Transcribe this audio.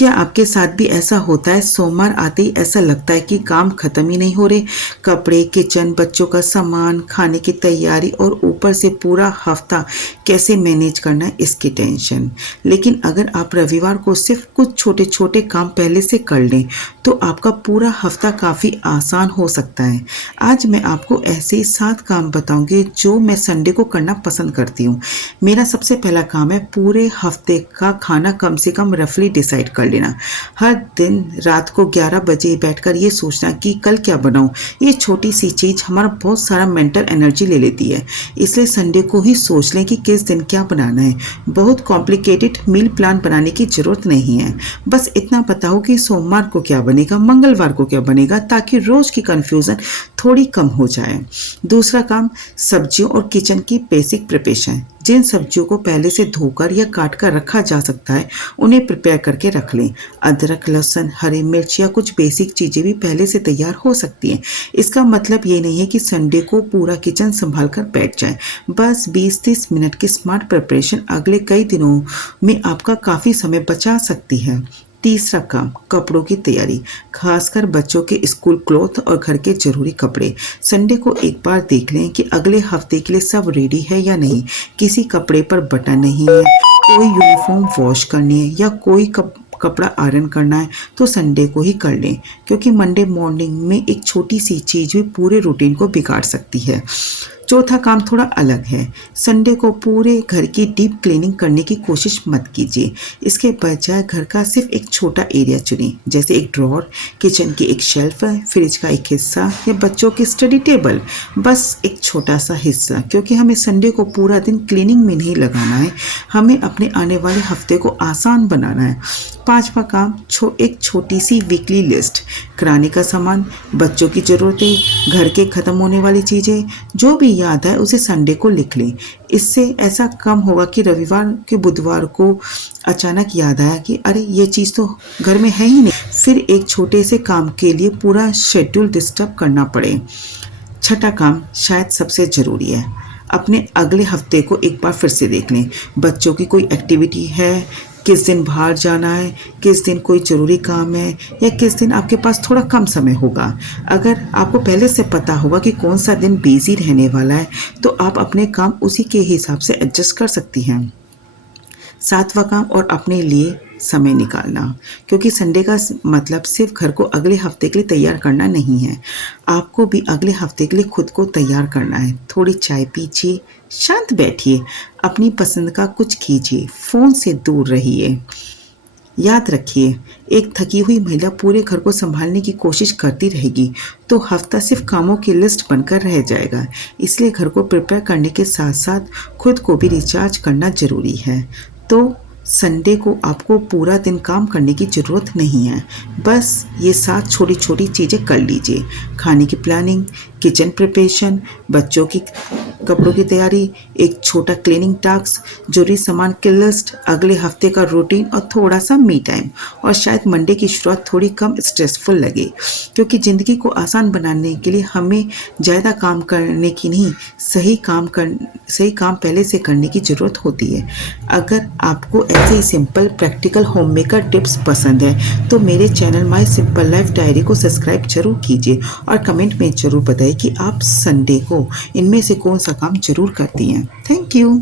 क्या आपके साथ भी ऐसा होता है? सोमवार आते ही ऐसा लगता है कि काम खत्म ही नहीं हो रहे। कपड़े, किचन, बच्चों का सामान, खाने की तैयारी और ऊपर से पूरा हफ्ता कैसे मैनेज करना है इसकी टेंशन। लेकिन अगर आप रविवार को सिर्फ कुछ छोटे छोटे काम पहले से कर लें तो आपका पूरा हफ्ता काफ़ी आसान हो सकता है। आज मैं आपको ऐसे ही 7 काम बताऊंगी जो मैं संडे को करना पसंद करती हूँ। मेरा सबसे पहला काम है पूरे हफ्ते का खाना कम से कम रफली डिसाइड कर लेना। हर दिन रात को 11 बजे बैठकर ये सोचना कि कल क्या बनाऊं, ये छोटी सी चीज़ हमारा बहुत सारा मेंटल एनर्जी ले लेती है। इसलिए संडे को ही सोच लें कि किस दिन क्या बनाना है। बहुत कॉम्प्लिकेटेड मील प्लान बनाने की ज़रूरत नहीं है। बस इतना पता हो कि सोमवार को क्या बनेगा, मंगलवार को क्या बनेगा, ताकि रोज़ की कन्फ्यूज़न थोड़ी कम हो जाए। दूसरा काम सब्जियों और किचन की बेसिक प्रिपरेशन। जिन सब्जियों को पहले से धोकर या काट कर रखा जा सकता है उन्हें प्रिपेयर करके रख लें। अदरक, लहसुन, हरी मिर्च या कुछ बेसिक चीज़ें भी पहले से तैयार हो सकती हैं। इसका मतलब ये नहीं है कि संडे को पूरा किचन संभाल कर बैठ जाए। बस 20-30 मिनट की स्मार्ट प्रिपरेशन अगले कई दिनों में आपका काफ़ी समय बचा सकती है। तीसरा काम कपड़ों की तैयारी, खासकर बच्चों के स्कूल क्लॉथ और घर के जरूरी कपड़े। संडे को एक बार देख लें कि अगले हफ्ते के लिए सब रेडी है या नहीं। किसी कपड़े पर बटन नहीं है, कोई यूनिफॉर्म वॉश करनी है या कोई कपड़ा आयरन करना है तो संडे को ही कर लें, क्योंकि मंडे मॉर्निंग में एक छोटी सी चीज़ भी पूरे रूटीन को बिगाड़ सकती है। चौथा काम थोड़ा अलग है। संडे को पूरे घर की डीप क्लीनिंग करने की कोशिश मत कीजिए। इसके बजाय घर का सिर्फ एक छोटा एरिया चुनें, जैसे एक ड्रॉर, किचन की एक शेल्फ, फ्रिज का एक हिस्सा या बच्चों की स्टडी टेबल। बस एक छोटा सा हिस्सा, क्योंकि हमें संडे को पूरा दिन क्लीनिंग में नहीं लगाना है, हमें अपने आने वाले हफ्ते को आसान बनाना है। पांचवा काम एक छोटी सी वीकली लिस्ट। किराने का सामान, बच्चों की ज़रूरतें, घर के ख़त्म होने वाली चीज़ें, जो भी याद है उसे संडे को लिख लें। इससे ऐसा कम होगा कि रविवार के बुधवार को अचानक याद आया कि अरे ये चीज़ तो घर में है ही नहीं, फिर एक छोटे से काम के लिए पूरा शेड्यूल डिस्टर्ब करना पड़े। छठा काम शायद सबसे ज़रूरी है। अपने अगले हफ्ते को एक बार फिर से देख लें। बच्चों की कोई एक्टिविटी है, किस दिन बाहर जाना है, किस दिन कोई ज़रूरी काम है या किस दिन आपके पास थोड़ा कम समय होगा। अगर आपको पहले से पता होगा कि कौन सा दिन बिजी रहने वाला है तो आप अपने काम उसी के हिसाब से एडजस्ट कर सकती हैं। सातवां काम और अपने लिए समय निकालना, क्योंकि संडे का मतलब सिर्फ घर को अगले हफ्ते के लिए तैयार करना नहीं है, आपको भी अगले हफ्ते के लिए खुद को तैयार करना है। थोड़ी चाय पीजिए, शांत बैठिए, अपनी पसंद का कुछ कीजिए, फ़ोन से दूर रहिए। याद रखिए, एक थकी हुई महिला पूरे घर को संभालने की कोशिश करती रहेगी तो हफ्ता सिर्फ कामों की लिस्ट बनकर रह जाएगा। इसलिए घर को प्रिपेयर करने के साथ साथ खुद को भी रिचार्ज करना ज़रूरी है। तो संडे को आपको पूरा दिन काम करने की ज़रूरत नहीं है। बस ये 7 छोटी छोटी चीज़ें कर लीजिए। खाने की प्लानिंग, किचन प्रिपरेशन, बच्चों की कपड़ों की तैयारी, एक छोटा क्लीनिंग टास्क, जरूरी सामान की लिस्ट, अगले हफ्ते का रूटीन और थोड़ा सा मी टाइम। और शायद मंडे की शुरुआत थोड़ी कम स्ट्रेसफुल लगे, क्योंकि ज़िंदगी को आसान बनाने के लिए हमें ज़्यादा काम करने की नहीं, सही काम पहले से करने की ज़रूरत होती है। अगर आपको ऐसे ही simple practical home maker tips पसंद है तो मेरे channel my simple life diary को सब्सक्राइब जरूर कीजिए और कमेंट में ज़रूर बताइए कि आप संडे को इनमें से कौन सा काम जरूर करती हैं। Thank you.